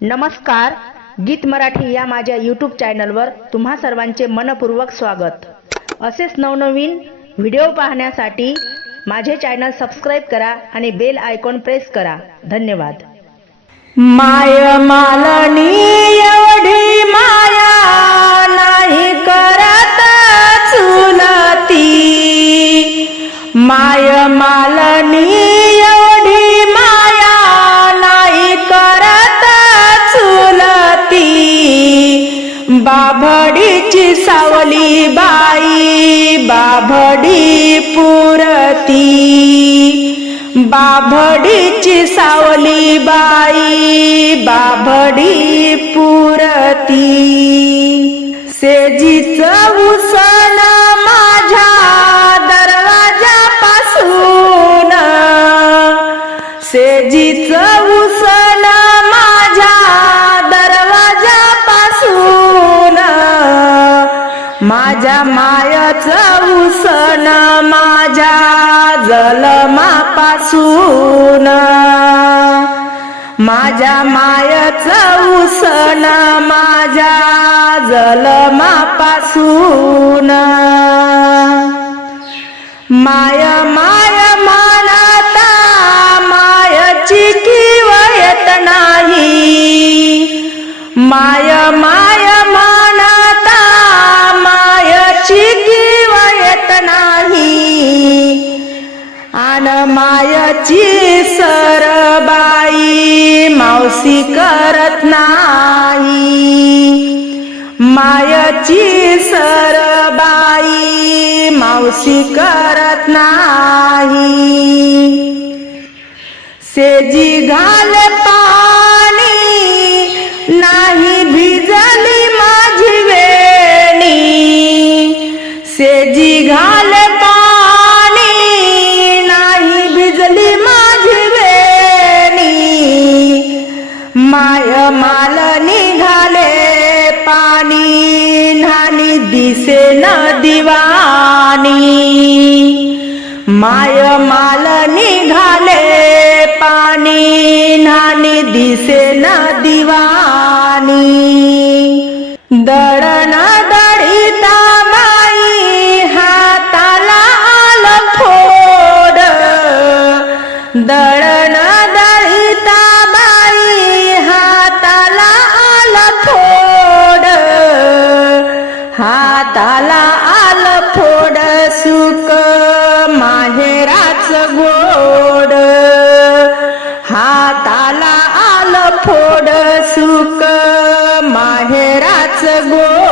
नमस्कार गीत मराठी या माझ्या यूट्यूब चॅनलवर तुम्हा सर्वांचे मनपूर्वक स्वागत. असेच नवनवीन व्हिडिओ पाहण्यासाठी माझे चॅनल सबस्क्राईब करा आणि बेल आयकॉन प्रेस करा. धन्यवाद. माय मालनी एवढी माया नाही करत चुलती माय मालनी बाभडी पुरती बाभडीची सावली बाई बाभडी पुरती. सेजीच उसन माझ्या दरवाजापासून सेजीच उसन माझ्या मायच उसन माझ्या जलमापासून. माझ्या मायच उसन माझ्या जलमापासून. माय मा मान मायची सरबाई मावशी करत नाही. मायाची सरबाई मावशी करत नाही. सेजी घाल पाणी ना माय माल निघाले पाणी न्हाणी दिसे न दिवानी माय माल निघाले पाणी न्हानी दिसे न दिवानी दळण हाताला आल फोड सुक माहेराच गोड. हाताला आल फोड सुक माहेराच गोड.